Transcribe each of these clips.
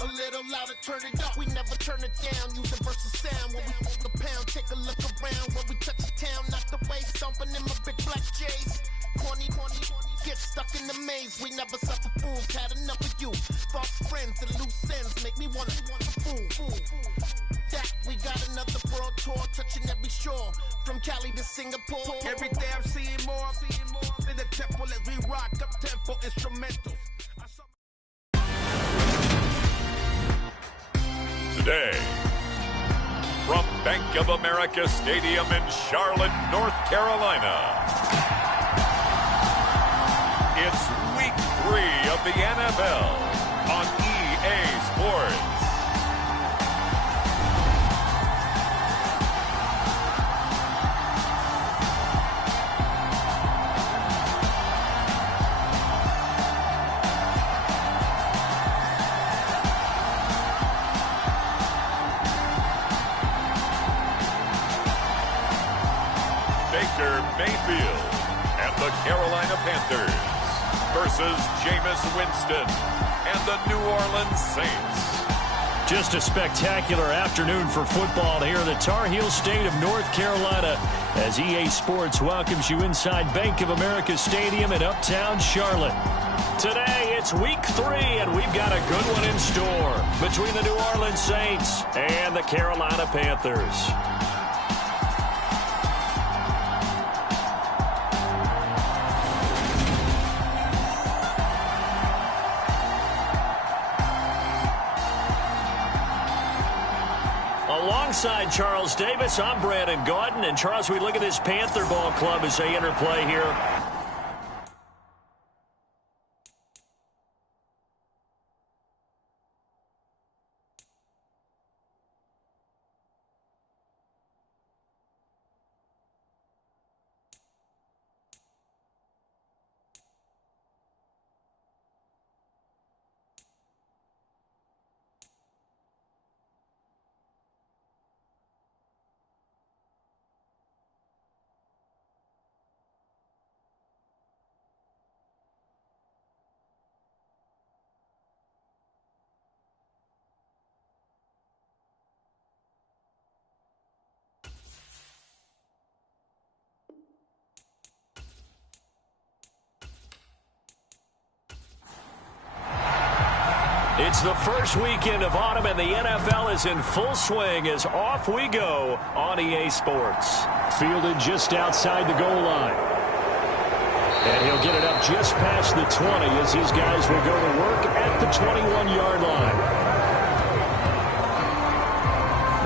A little louder, turn it up. We never turn it down. Universal sound when we move the pound. Take a look around when we touch the town. Knock the way, stomping in my big black J's. Corny, get stuck in the maze. We never suffer fools. Had enough of you. False friends and loose ends make me wanna fool. That we got another world tour, touching every shore, from Cali to Singapore. Every day I'm seeing more in the temple as we rock up tempo instrumentals. Today, from Bank of America Stadium in Charlotte, North Carolina, it's Week 3 of the NFL on EA Sports. Mayfield and the Carolina Panthers versus Jameis Winston and the New Orleans Saints. Just a spectacular afternoon for football here in the Tar Heel state of North Carolina as EA Sports welcomes you inside Bank of America Stadium in uptown Charlotte. Today, it's Week 3, and we've got a good one in store between the New Orleans Saints and the Carolina Panthers. Alongside Charles Davis, I'm Brandon Gaudin. And Charles, we look at this Panther ball club as they interplay here. It's the first weekend of autumn, and the NFL is in full swing as off we go on EA Sports. Fielded just outside the goal line. And he'll get it up just past the 20 as these guys will go to work at the 21-yard line.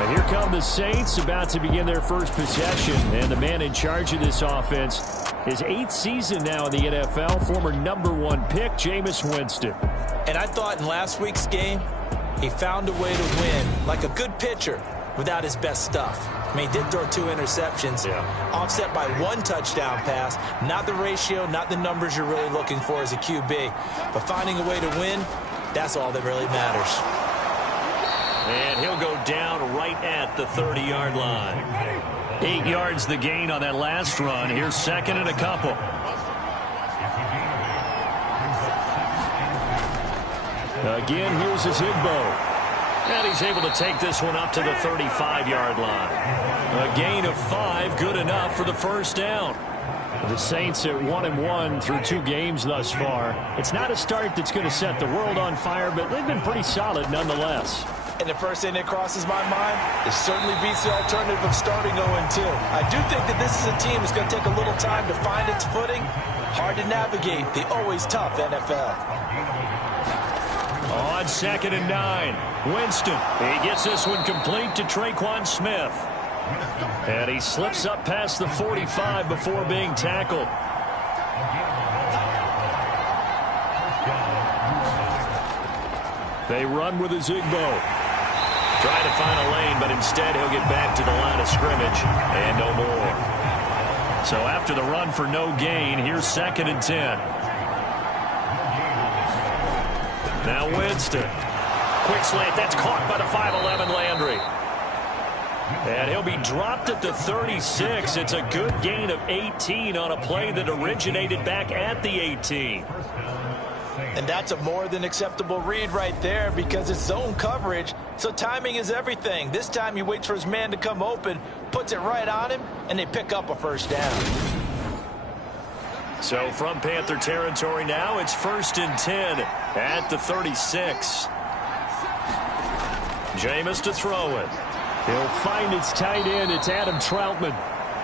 And here come the Saints about to begin their first possession. And the man in charge of this offense, his 8th season now in the NFL, former #1 pick, Jameis Winston. And I thought in last week's game, he found a way to win like a good pitcher without his best stuff. I mean, he did throw 2 interceptions, offset by 1 touchdown pass. Not the ratio, not the numbers you're really looking for as a QB. But finding a way to win, that's all that really matters. And he'll go down right at the 30-yard line. 8 yards the gain on that last run. Here's second and a couple. Again, here's Zigbo. And he's able to take this one up to the 35-yard line. A gain of 5, good enough for the first down. The Saints at 1-1 through 2 games thus far. It's not a start that's going to set the world on fire, but they've been pretty solid nonetheless. And the first thing that crosses my mind, it certainly beats the alternative of starting 0-2. I do think that this is a team that's going to take a little time to find its footing. Hard to navigate the always tough NFL. On 2nd and 9, Winston. He gets this one complete to Traquan Smith. And he slips up past the 45 before being tackled. They run with a Zigbo. Trying to find a lane, but instead he'll get back to the line of scrimmage and no more. So after the run for no gain, here's 2nd and 10. Now Winston. Quick slant. That's caught by the 5'11 Landry. And he'll be dropped at the 36. It's a good gain of 18 on a play that originated back at the 18. And that's a more than acceptable read right there because it's zone coverage, so timing is everything. This time he waits for his man to come open, puts it right on him, and they pick up a first down. So from Panther territory now, it's 1st and 10 at the 36. Jameis to throw it. He'll find his tight end. It's Adam Troutman.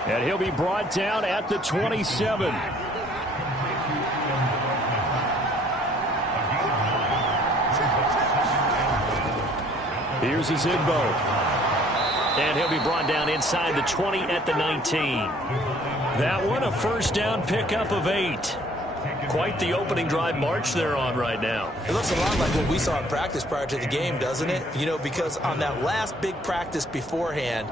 And he'll be brought down at the 27. Here's his Zigbo. And he'll be brought down inside the 20 at the 19. That one, a first down pickup of 8. Quite the opening drive march they're on right now. It looks a lot like what we saw in practice prior to the game, doesn't it? You know, because on that last big practice beforehand,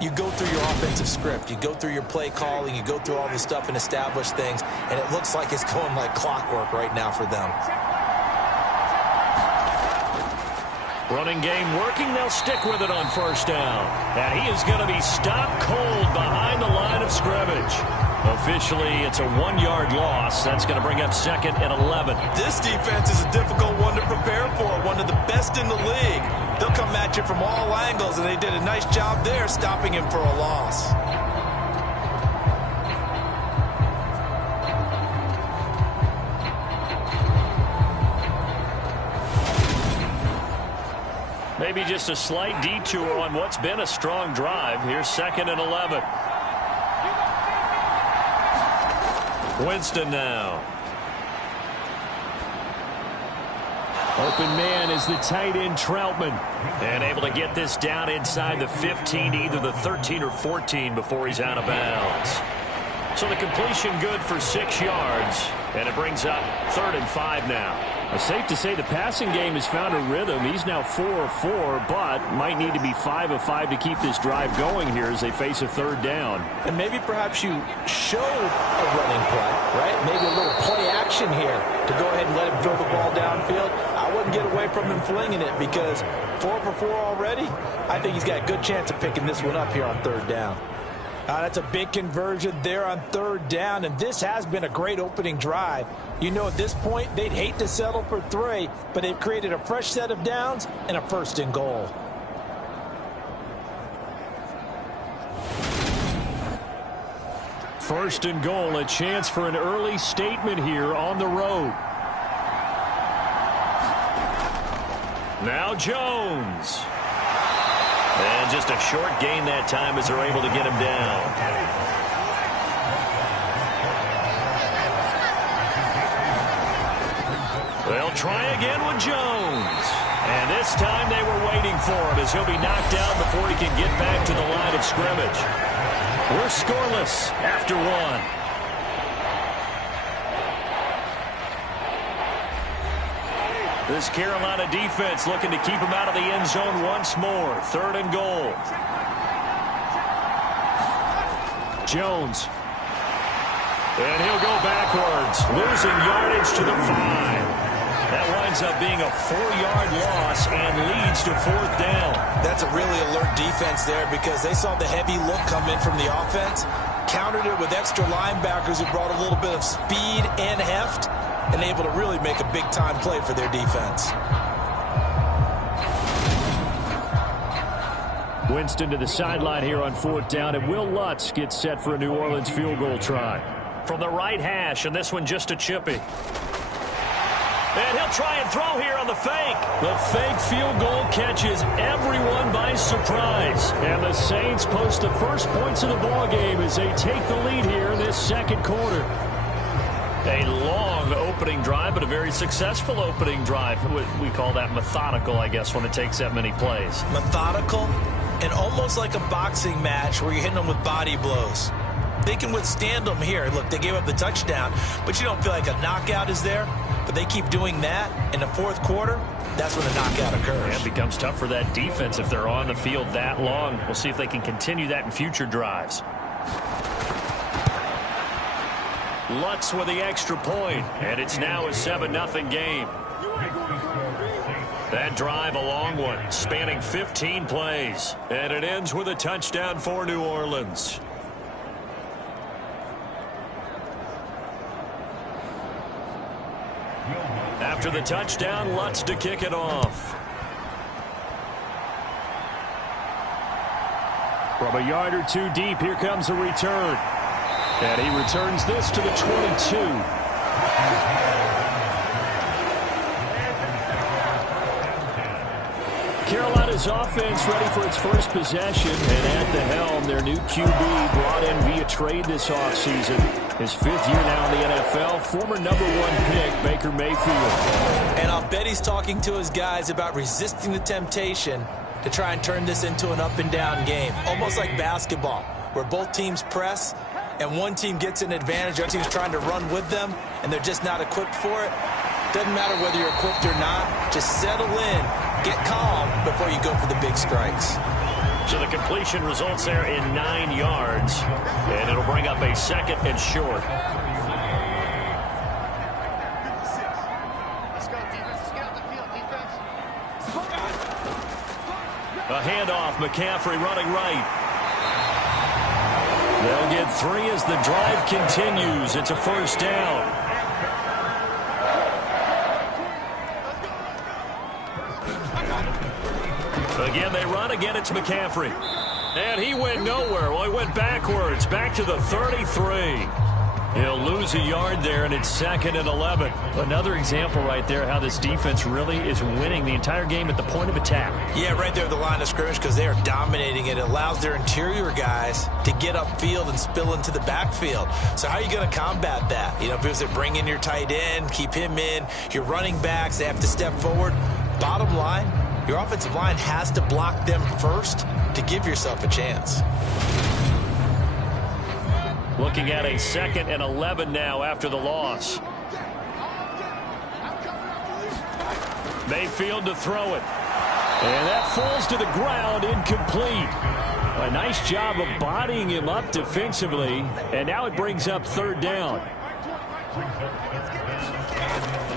you go through your offensive script. You go through your play calling. You go through all this stuff and establish things. And it looks like it's going like clockwork right now for them. Running game working. They'll stick with it on first down. And he is going to be stopped cold behind the line of scrimmage. Officially, it's a 1-yard loss. That's going to bring up 2nd and 11. This defense is a difficult one to prepare for, one of the best in the league. They'll come at you from all angles, and they did a nice job there stopping him for a loss. Maybe just a slight detour on what's been a strong drive. Here's 2nd and 11. Winston now. Open man is the tight end Troutman. And able to get this down inside the 15, either the 13 or 14 before he's out of bounds. So the completion good for 6 yards. And it brings up 3rd and 5 now. It's safe to say the passing game has found a rhythm. He's now 4 of 4, but might need to be 5 of 5 to keep this drive going here as they face a 3rd down. And maybe perhaps you show a running play, right? Maybe a little play action here to go ahead and let him throw the ball downfield. I wouldn't get away from him flinging it because 4 for 4 already. I think he's got a good chance of picking this one up here on 3rd down. That's a big conversion there on 3rd down, and this has been a great opening drive. You know, at this point, they'd hate to settle for 3, but they've created a fresh set of downs and a 1st and goal. First and goal, a chance for an early statement here on the road. Now Jones. And just a short gain that time as they're able to get him down. They'll try again with Jones. And this time they were waiting for him as he'll be knocked down before he can get back to the line of scrimmage. We're scoreless after 1. This Carolina defense looking to keep him out of the end zone once more. 3rd and goal. Jones. And he'll go backwards, losing yardage to the 5. That winds up being a 4-yard loss and leads to 4th down. That's a really alert defense there because they saw the heavy look come in from the offense, countered it with extra linebackers who brought a little bit of speed and heft, and able to really make a big-time play for their defense. Winston to the sideline here on 4th down, and Will Lutz gets set for a New Orleans field goal try. From the right hash, and this one just a chippy. And he'll try and throw here on the fake. The fake field goal catches everyone by surprise. And the Saints post the first points of the ballgame as they take the lead here in this 2nd quarter. A long opening drive, but a very successful opening drive. We call that methodical, I guess, when it takes that many plays. Methodical and almost like a boxing match where you're hitting them with body blows. They can withstand them here. Look, they gave up the touchdown, but you don't feel like a knockout is there. But they keep doing that in the 4th quarter. That's when the knockout occurs. Yeah, it becomes tough for that defense if they're on the field that long. We'll see if they can continue that in future drives. Lutz with the extra point, and it's now a 7-0 game. That drive, a long one, spanning 15 plays, and it ends with a touchdown for New Orleans. After the touchdown, Lutz to kick it off. From a yard or two deep, here comes a return. And he returns this to the 22. Carolina's offense ready for its first possession, and at the helm, their new QB brought in via trade this offseason. His 5th year now in the NFL, former #1 pick, Baker Mayfield. And I'll bet he's talking to his guys about resisting the temptation to try and turn this into an up-and-down game, almost like basketball, where both teams press, and one team gets an advantage, the other team's trying to run with them, and they're just not equipped for it. Doesn't matter whether you're equipped or not. Just settle in, get calm before you go for the big strikes. So the completion results there in 9 yards, and it'll bring up a 2nd and short. A handoff, McCaffrey running right. They'll get 3 as the drive continues. It's a 1st down. Again, they run. Again, it's McCaffrey. And he went nowhere. Well, he went backwards. Back to the 33. He'll lose a yard there, and it's 2nd and 11. Another example right there how this defense really is winning the entire game at the point of attack. Yeah, right there at the line of scrimmage because they are dominating it. It allows their interior guys to get upfield and spill into the backfield. So how are you going to combat that? You know, because they bring in your tight end, keep him in. Your running backs, they have to step forward. Bottom line, your offensive line has to block them first to give yourself a chance. Looking at a 2nd and 11 now after the loss. Mayfield to throw it. And that falls to the ground, incomplete. A nice job of bodying him up defensively. And now it brings up 3rd down.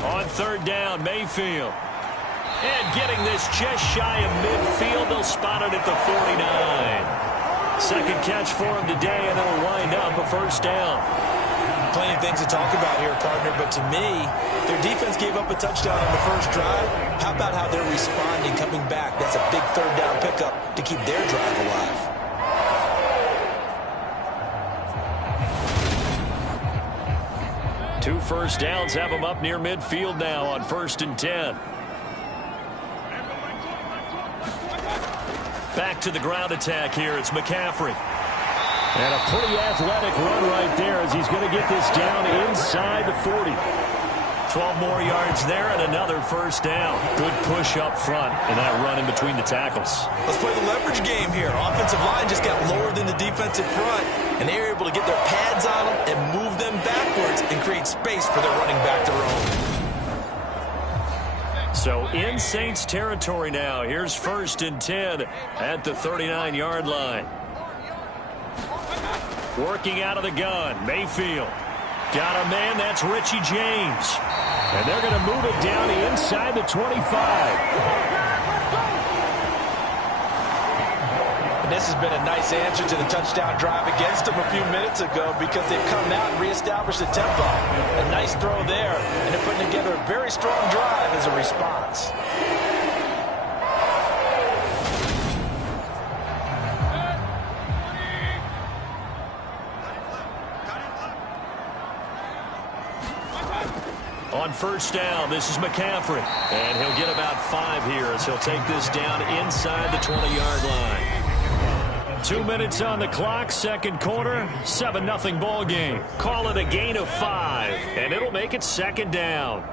On 3rd down, Mayfield. And getting this just shy of midfield. They'll spot it at the 49. 2nd catch for him today, and it'll wind up a 1st down. Plenty of things to talk about here, partner, but to me, their defense gave up a touchdown on the first drive. How about how they're responding, coming back? That's a big 3rd down pickup to keep their drive alive. Two 1st downs have them up near midfield now on 1st and 10. Back to the ground attack here. It's McCaffrey. And a pretty athletic run right there as he's going to get this down inside the 40. 12 more yards there and another 1st down. Good push up front and that run in between the tackles. Let's play the leverage game here. Offensive line just got lower than the defensive front, and they were able to get their pads on them and move them backwards and create space for their running back to roam. So in Saints territory now. Here's 1st and 10 at the 39-yard line. Working out of the gun, Mayfield. Got a man, that's Richie James. And they're going to move it down inside the 25. And this has been a nice answer to the touchdown drive against them a few minutes ago because they've come out and reestablished the tempo. A nice throw there, and they're putting together a very strong drive as a response. On 1st down, this is McCaffrey. And he'll get about 5 here as he'll take this down inside the 20-yard line. 2 minutes on the clock, 2nd quarter, 7-0 ball game. Call it a gain of 5, and it'll make it 2nd down.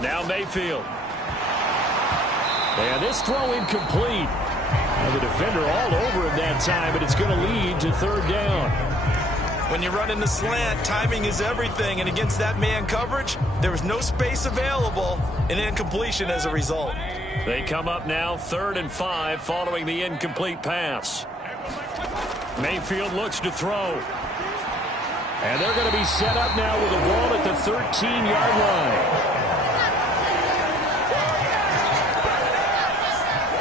Now Mayfield. And this throw incomplete. And the defender all over him that time, but it's going to lead to 3rd down. When you run in the slant, timing is everything, and against that man coverage, there was no space available, and incompletion as a result. They come up now 3rd and 5 following the incomplete pass. Mayfield looks to throw. And they're going to be set up now with a ball at the 13-yard line.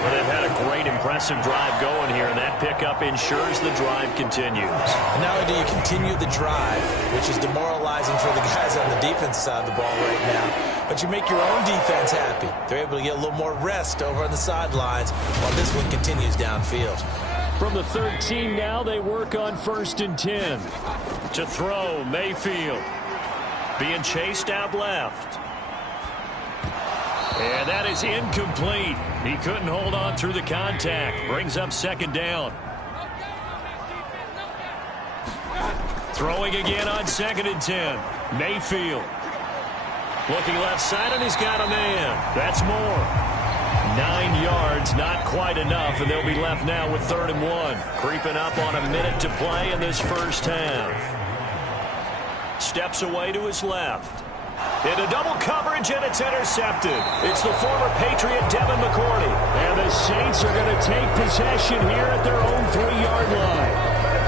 Well, they've had a great impressive drive going here, and that pickup ensures the drive continues. And not only do you continue the drive, which is demoralizing for the guys on the defensive side of the ball right now, but you make your own defense happy. They're able to get a little more rest over on the sidelines while this one continues downfield. From the 13 now, they work on 1st and 10. To throw, Mayfield. Being chased out left. And that is incomplete. He couldn't hold on through the contact. Brings up 2nd down. Throwing again on 2nd and 10. Mayfield. Looking left side, and he's got a man. That's more. 9 yards, not quite enough, and they'll be left now with 3rd and 1. Creeping up on a minute to play in this first half. Steps away to his left. Into double coverage, and it's intercepted. It's the former Patriot Devin McCourty. And the Saints are going to take possession here at their own 3-yard line.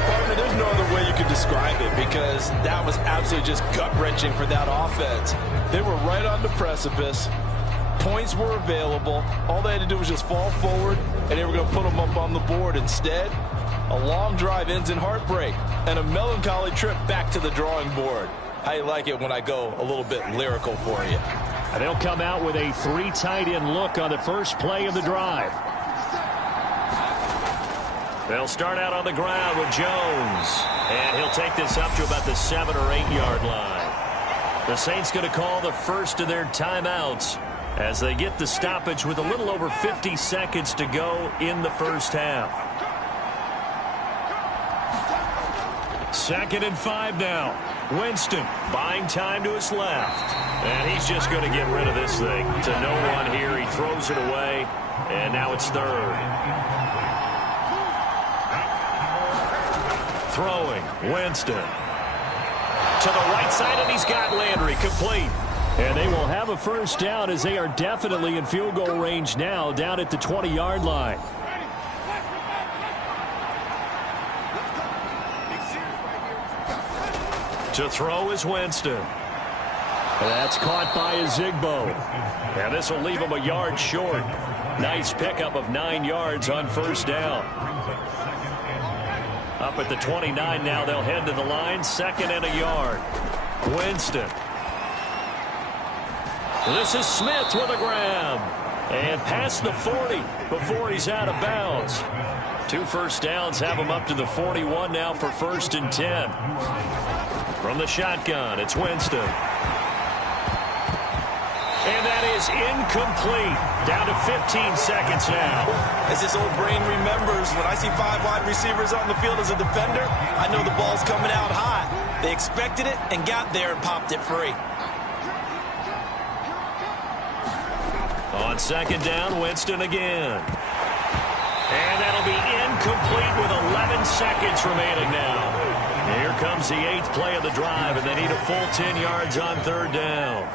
Partner, there's no other way you could describe it, because that was absolutely just gut-wrenching for that offense. They were right on the precipice. Points were available. All they had to do was just fall forward, and they were going to put them up on the board. Instead, a long drive ends in heartbreak and a melancholy trip back to the drawing board. How you like it when I go a little bit lyrical for you? And they'll come out with a 3 tight end look on the first play of the drive. They'll start out on the ground with Jones. And he'll take this up to about the 7 or 8 yard line. The Saints going to call the first of their timeouts as they get the stoppage with a little over 50 seconds to go in the first half. 2nd and 5 now. Winston buying time to his left. And he's just going to get rid of this thing to no one here. He throws it away, and now it's 3rd. Throwing, Winston. To the right side, and he's got Landry complete. And they will have a first down as they are definitely in field goal range now down at the 20-yard line. To throw is Winston. That's caught by Ezigbo. And this will leave him a yard short. Nice pickup of 9 yards on first down. Up at the 29 now, they'll head to the line. 2nd and a yard. Winston. This is Smith with a grab. And past the 40 before he's out of bounds. 2 first downs have him up to the 41 now for 1st and 10. From the shotgun, it's Winston. And that is incomplete. Down to 15 seconds now. As this old brain remembers, when I see 5 wide receivers on the field as a defender, I know the ball's coming out hot. They expected it and got there and popped it free. On 2nd down, Winston again. And that'll be incomplete with 11 seconds remaining now. Here comes the 8th play of the drive, and they need a full 10 yards on 3rd down.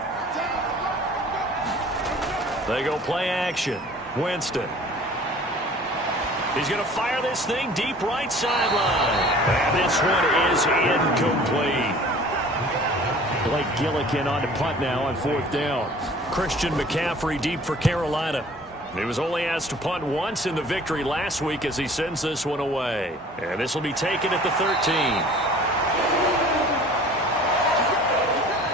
They go play action. Winston. He's going to fire this thing deep right sideline. And this one is incomplete. Blake Gillikin on to punt now on 4th down. Christian McCaffrey deep for Carolina. He was only asked to punt once in the victory last week as he sends this one away. And this will be taken at the 13.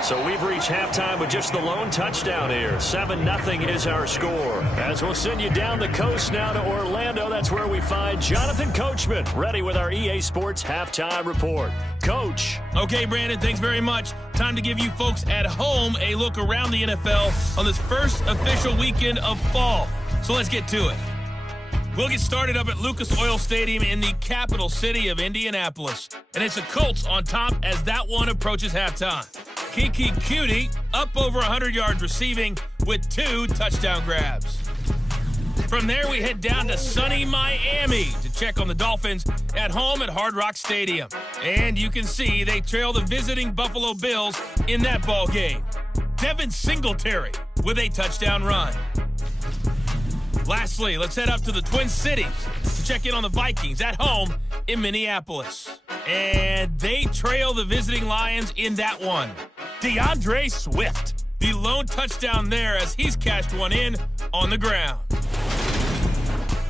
So we've reached halftime with just the lone touchdown here. 7-0 is our score. As we'll send you down the coast now to Orlando, that's where we find Jonathan Coachman, ready with our EA Sports Halftime Report. Coach. Okay, Brandon, thanks very much. Time to give you folks at home a look around the NFL on this first official weekend of fall. So let's get to it. We'll get started up at Lucas Oil Stadium in the capital city of Indianapolis. And it's the Colts on top as that one approaches halftime. Kiki Cutie up over 100 yards receiving with 2 touchdown grabs. From there, we head down to sunny Miami to check on the Dolphins at home at Hard Rock Stadium. And you can see they trail the visiting Buffalo Bills in that ball game. Devin Singletary with a touchdown run. Lastly, let's head up to the Twin Cities to check in on the Vikings at home in Minneapolis. And they trail the visiting Lions in that one. DeAndre Swift, the lone touchdown there as he's cashed one in on the ground.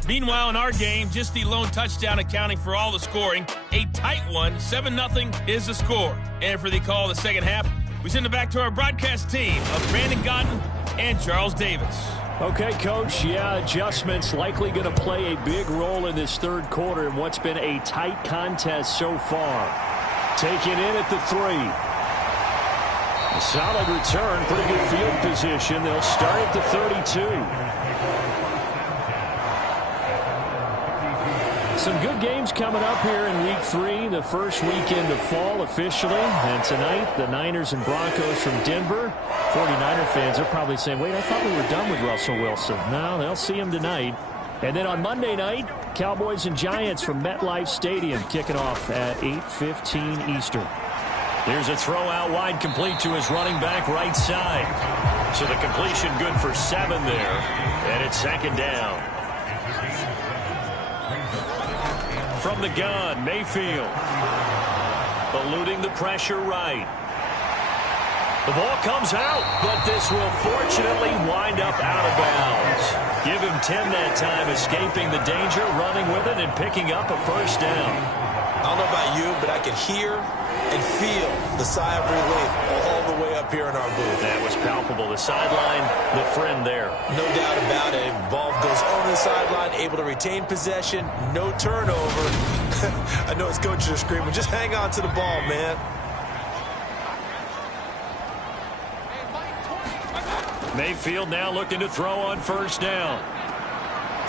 Meanwhile, in our game, just the lone touchdown accounting for all the scoring. A tight one, 7-0 is the score. And for the call of the second half, we send it back to our broadcast team of Brandon Godden and Charles Davis. Okay, Coach, adjustments likely going to play a big role in this third quarter in what's been a tight contest so far. Taken in at the 3. A solid return, pretty good field position. They'll start at the 32. Some good games coming up here in Week 3, the first weekend of fall officially. And tonight, the Niners and Broncos from Denver. 49er fans are probably saying, wait, I thought we were done with Russell Wilson. No, they'll see him tonight. And then on Monday night, Cowboys and Giants from MetLife Stadium kicking off at 8:15 Eastern. Here's a throw out wide, complete to his running back right side. So the completion good for 7 there. And it's second down. From the gun, Mayfield. Eluding the pressure right. The ball comes out, but this will fortunately wind up out of bounds. Give him 10 that time, escaping the danger, running with it, and picking up a first down. I don't know about you, but I could hear and feel the sigh of relief all the way up here in our booth. That was palpable. The sideline, the friend there. No doubt about it. Ball goes over the sideline, able to retain possession, no turnover. I know his coaches are screaming, just hang on to the ball, man. Mayfield now looking to throw on first down.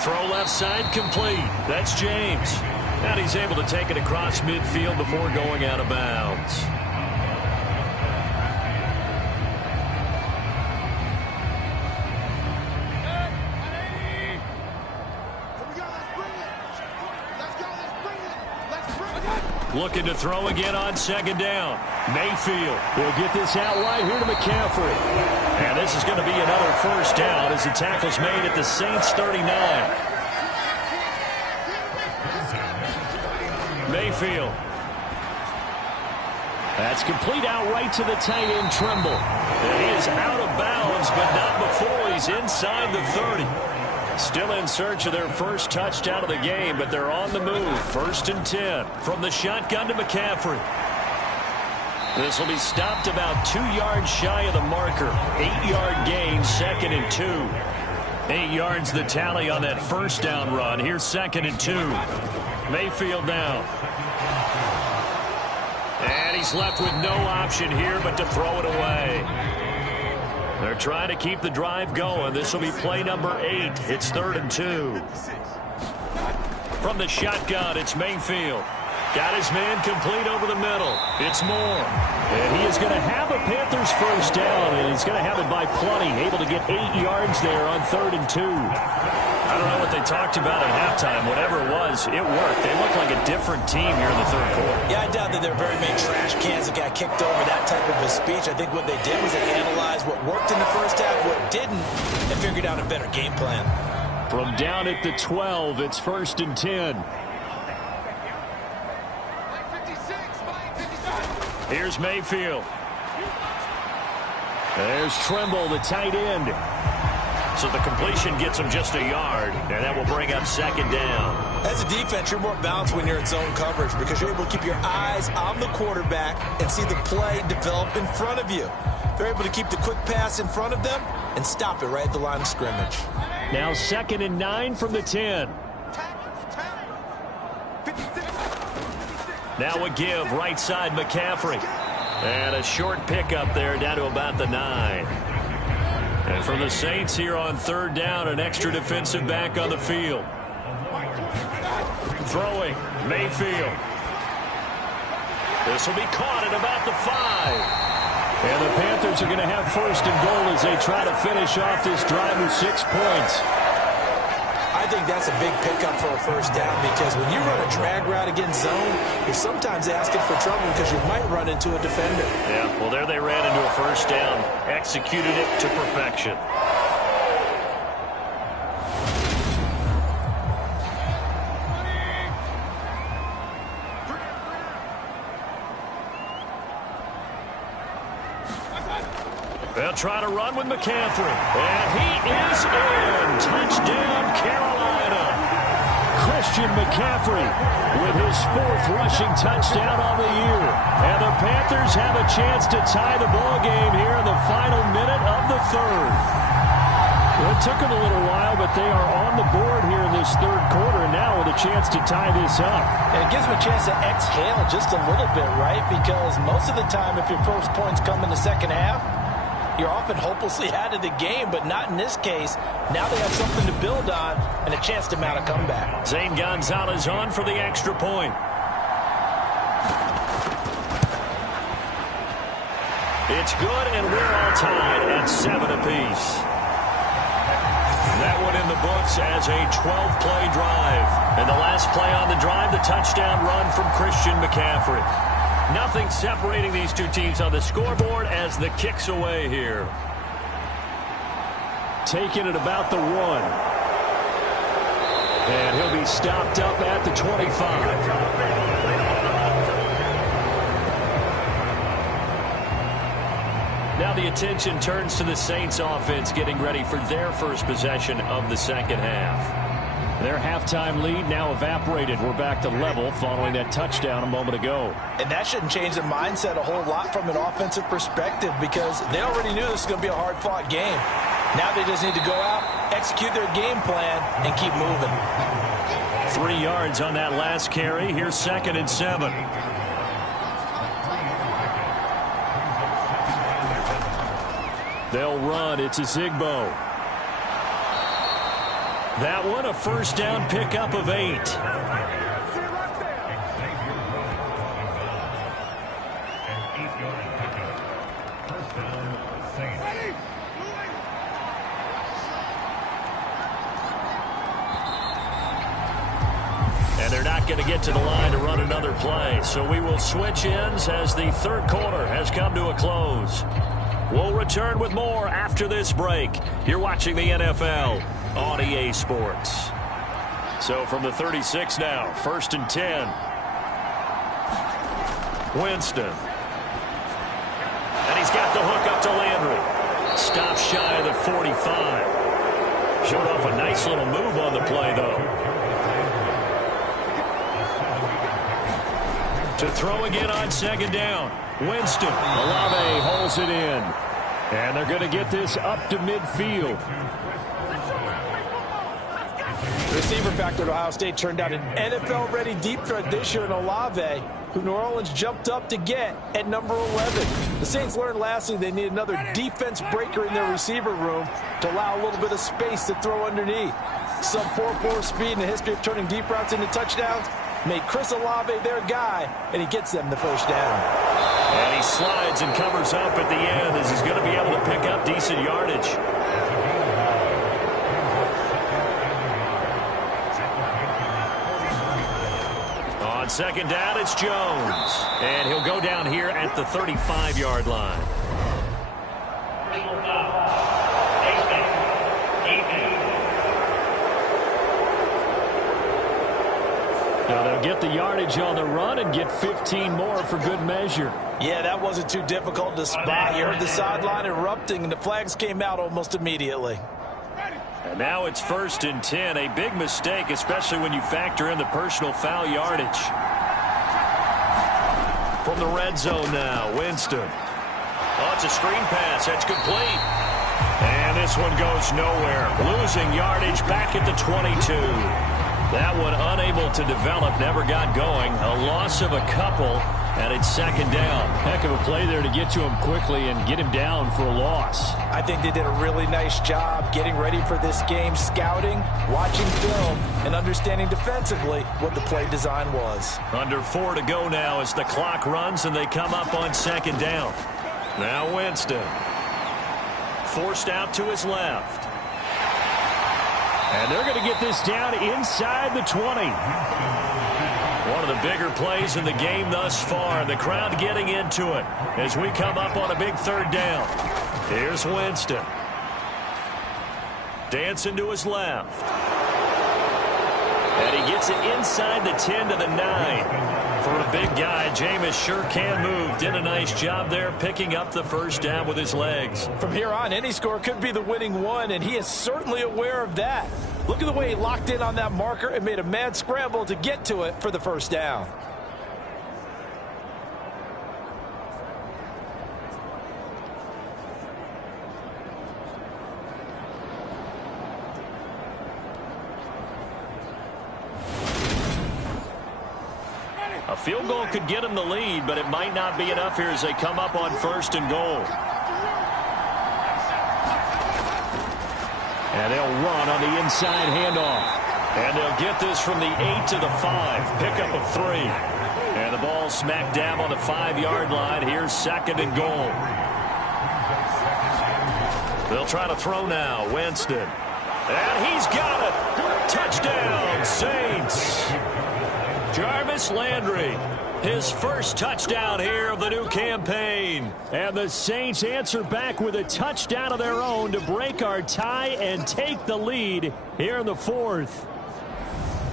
Throw left side, complete. That's James. And he's able to take it across midfield before going out of bounds. Looking to throw again on second down. Mayfield will get this out wide here to McCaffrey. And this is going to be another first down as the tackle's made at the Saints 39. Mayfield. That's complete out right to the tight end, Trimble. And he is out of bounds, but not before he's inside the 30. Still in search of their first touchdown of the game, but they're on the move. First and 10 from the shotgun to McCaffrey. This will be stopped about 2 yards shy of the marker. 8-yard gain, second and 2. 8 yards the tally on that first down run. Here's second and 2. Mayfield now. And he's left with no option here but to throw it away. They're trying to keep the drive going. This will be play number 8. It's third and 2. From the shotgun, it's Mayfield. Got his man complete over the middle. It's Moore. And he is going to have a Panthers first down, and he's going to have it by plenty. Able to get 8 yards there on third and 2. I don't know what they talked about at halftime. Whatever it was, it worked. They look like a different team here in the third quarter. Yeah, I doubt that there are very many trash cans that got kicked over, that type of a speech. I think what they did was they analyzed what worked in the first half, what didn't, and figured out a better game plan. From down at the 12, it's first and 10. Here's Mayfield. There's Trimble, the tight end. So the completion gets him just a yard, and that will bring up second down. As a defense, you're more balanced when you're in zone coverage because you're able to keep your eyes on the quarterback and see the play develop in front of you. They're able to keep the quick pass in front of them and stop it right at the line of scrimmage. Now second and 9 from the 10. Now a give, right side McCaffrey. And a short pickup there down to about the 9. And for the Saints here on third down, an extra defensive back on the field. Throwing, Mayfield. This will be caught at about the 5. And the Panthers are going to have first and goal as they try to finish off this drive with 6 points. I think that's a big pickup for a first down because when you run a drag route against zone, you're sometimes asking for trouble because you might run into a defender. Yeah, well, there they ran into a first down, executed it to perfection. They'll try to run with McCaffrey. And he is in. Touchdown, Carolina. Christian McCaffrey with his 4th rushing touchdown on the year. And the Panthers have a chance to tie the ball game here in the final minute of the 3rd. Well, it took them a little while, but they are on the board here in this 3rd quarter, and now with a chance to tie this up. And it gives them a chance to exhale just a little bit, right? Because most of the time, if your first points come in the second half, you're often hopelessly out of the game, but not in this case. Now they have something to build on and a chance to mount a comeback. Zane Gonzalez on for the extra point. It's good, and we're all tied at 7 apiece. That one in the books as a 12-play drive. And the last play on the drive, the touchdown run from Christian McCaffrey. Nothing separating these two teams on the scoreboard as the kick's away here. Taking it about the 1. And he'll be stopped up at the 25. Now the attention turns to the Saints offense getting ready for their first possession of the second half. Their halftime lead now evaporated. We're back to level following that touchdown a moment ago. And that shouldn't change the mindset a whole lot from an offensive perspective because they already knew this was going to be a hard-fought game. Now they just need to go out, execute their game plan, and keep moving. 3 yards on that last carry. Here's 2nd and 7. They'll run. It's a Zigbo. That one a first down pickup of 8. And they're not going to get to the line to run another play. So we will switch ends as the 3rd quarter has come to a close. We'll return with more after this break. You're watching the NFL on EA Sports. So from the 36 now, 1st and 10. Winston. And he's got the hook up to Landry. Stops shy of the 45. Showed off a nice little move on the play, though. To throw again on 2nd down. Winston. Olave holds it in. And they're going to get this up to midfield. The receiver factor at Ohio State turned out an NFL-ready deep threat this year in Olave, who New Orleans jumped up to get at number 11. The Saints learned last year they need another defense breaker in their receiver room to allow a little bit of space to throw underneath. Sub 4.4 speed and a history of turning deep routes into touchdowns made Chris Olave their guy, and he gets them the first down. And he slides and covers up at the end as he's going to be able to pick up decent yardage. On 2nd down, it's Jones. And he'll go down here at the 35-yard line. Now they'll get the yardage on the run and get 15 more for good measure. Yeah, that wasn't too difficult to spot. You heard the sideline erupting, and the flags came out almost immediately. And now it's 1st and 10. A big mistake, especially when you factor in the personal foul yardage. From the red zone now, Winston. Oh, it's a screen pass. That's complete. And this one goes nowhere. Losing yardage back at the 22. That one unable to develop, never got going. A loss of a couple, and it's 2nd down. Heck of a play there to get to him quickly and get him down for a loss. I think they did a really nice job getting ready for this game, scouting, watching film, and understanding defensively what the play design was. Under 4 to go now as the clock runs and they come up on 2nd down. Now Winston. Forced out to his left. And they're going to get this down inside the 20. One of the bigger plays in the game thus far. The crowd getting into it as we come up on a big 3rd down. Here's Winston. Dancing to his left. And he gets it inside the 10 to the 9. For a big guy, Jameis sure can move. Did a nice job there picking up the first down with his legs. From here on, any score could be the winning one, and he is certainly aware of that. Look at the way he locked in on that marker and made a mad scramble to get to it for the first down. A field goal could get them the lead, but it might not be enough here as they come up on 1st and goal. And they'll run on the inside handoff. And they'll get this from the 8 to the 5. Pickup of 3. And the ball smack dab on the 5-yard line. Here's 2nd and goal. They'll try to throw now. Winston. And he's got it. Touchdown, Saints. Jarvis Landry, his first touchdown here of the new campaign. And the Saints answer back with a touchdown of their own to break our tie and take the lead here in the 4th.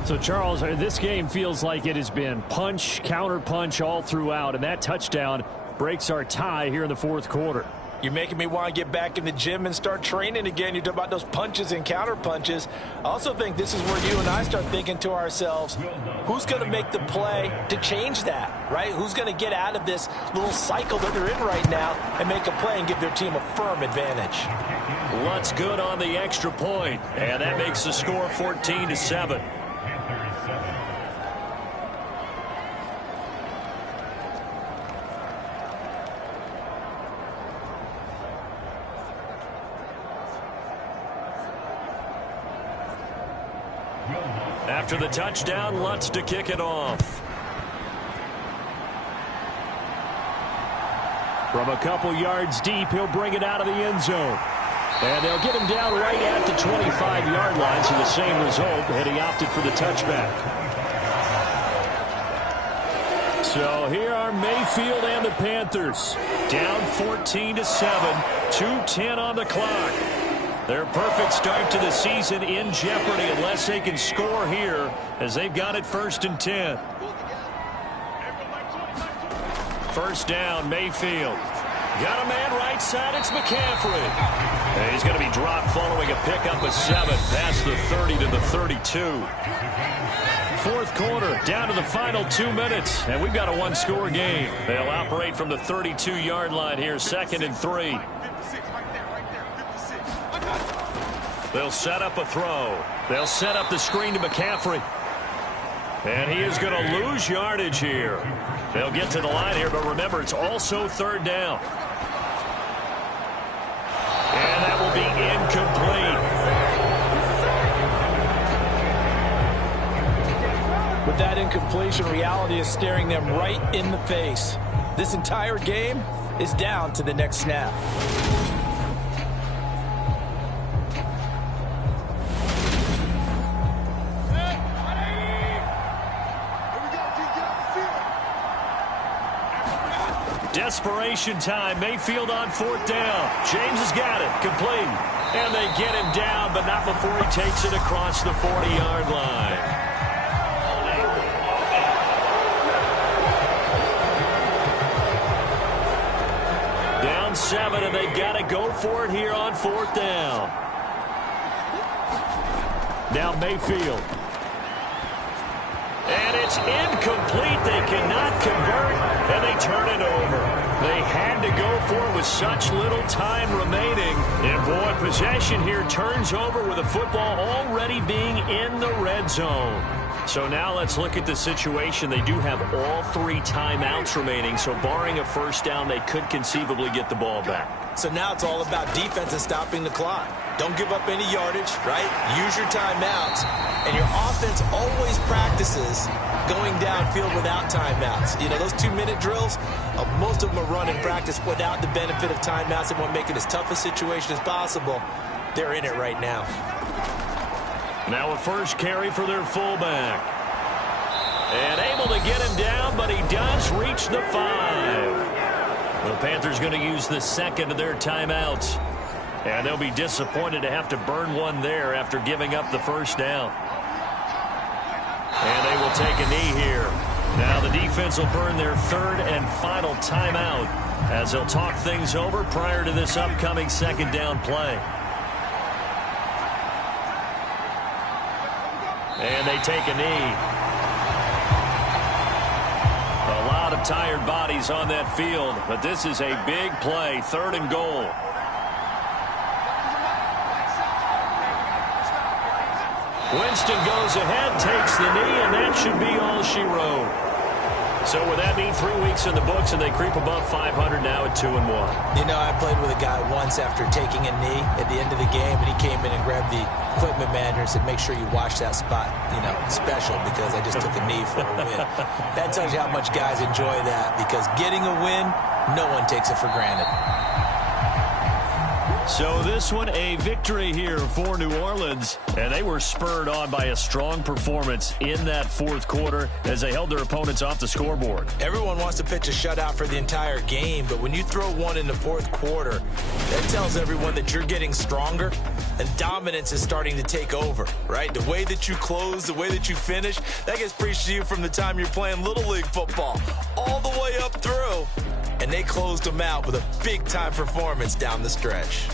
So, Charles, this game feels like it has been punch, counter punch all throughout, and that touchdown breaks our tie here in the 4th quarter. You're making me want to get back in the gym and start training again. You talk about those punches and counter punches. I also think this is where you and I start thinking to ourselves, who's going to make the play to change that, right? Who's going to get out of this little cycle that they're in right now and make a play and give their team a firm advantage? Lutt's good on the extra point, and that makes the score 14-7. After the touchdown, Lutz to kick it off. From a couple yards deep, he'll bring it out of the end zone. And they'll get him down right at the 25-yard line, so the same result, and he opted for the touchback. So here are Mayfield and the Panthers. Down 14-7, 2:10 on the clock. Their perfect start to the season in jeopardy unless they can score here as they've got it 1st and 10. First down, Mayfield. Got a man right side, it's McCaffrey. And he's going to be dropped following a pickup of 7 past the 30 to the 32. 4th quarter, down to the final 2 minutes, and we've got a one-score game. They'll operate from the 32-yard line here, 2nd and 3. They'll set up a throw. They'll set up the screen to McCaffrey. And he is going to lose yardage here. They'll get to the line here, but remember, it's also 3rd down. And that will be incomplete. With that incompletion, reality is staring them right in the face. This entire game is down to the next snap. Desperation time. Mayfield on 4th down. James has got it. Complete. And they get him down, but not before he takes it across the 40-yard line. Down 7, and they've got to go for it here on 4th down. Now Mayfield. And it's incomplete. They cannot convert, and they turn it over. They had to go for it with such little time remaining. And, boy, possession here turns over with the football already being in the red zone. So now let's look at the situation. They do have all 3 timeouts remaining, so barring a first down, they could conceivably get the ball back. So now it's all about defense and stopping the clock. Don't give up any yardage, right? Use your timeouts. And your offense always practices going downfield without timeouts. You know, those 2-minute drills, most of them are run in practice without the benefit of timeouts. They want to make it as tough a situation as possible. They're in it right now. Now a first carry for their fullback. And able to get him down, but he does reach the 5. The Panthers going to use the 2nd of their timeouts. And they'll be disappointed to have to burn one there after giving up the first down. And they will take a knee here. Now the defense will burn their 3rd and final timeout as they'll talk things over prior to this upcoming 2nd down play. And they take a knee. A lot of tired bodies on that field, but this is a big play, 3rd and goal. Winston goes ahead, takes the knee, and that should be all she wrote. So with that mean 3 weeks in the books, and they creep above 500 now at 2-1. You know, I played with a guy once after taking a knee at the end of the game, and he came in and grabbed the equipment manager and said, make sure you watch that spot, you know, special, because I just took a knee for a win. That tells you how much guys enjoy that, because getting a win, no one takes it for granted. So this one, a victory here for New Orleans, and they were spurred on by a strong performance in that 4th quarter as they held their opponents off the scoreboard. Everyone wants to pitch a shutout for the entire game, but when you throw one in the 4th quarter, that tells everyone that you're getting stronger and dominance is starting to take over, right? The way that you close, the way that you finish, that gets preached to you from the time you're playing Little League football all the way up through. And they closed them out with a big-time performance down the stretch.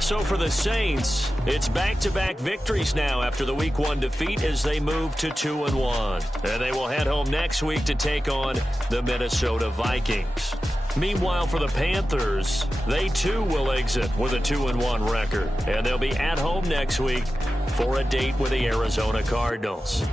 So for the Saints, it's back-to-back victories now after the Week 1 defeat as they move to 2-1. And they will head home next week to take on the Minnesota Vikings. Meanwhile, for the Panthers, they too will exit with a 2-1 record. And they'll be at home next week for a date with the Arizona Cardinals.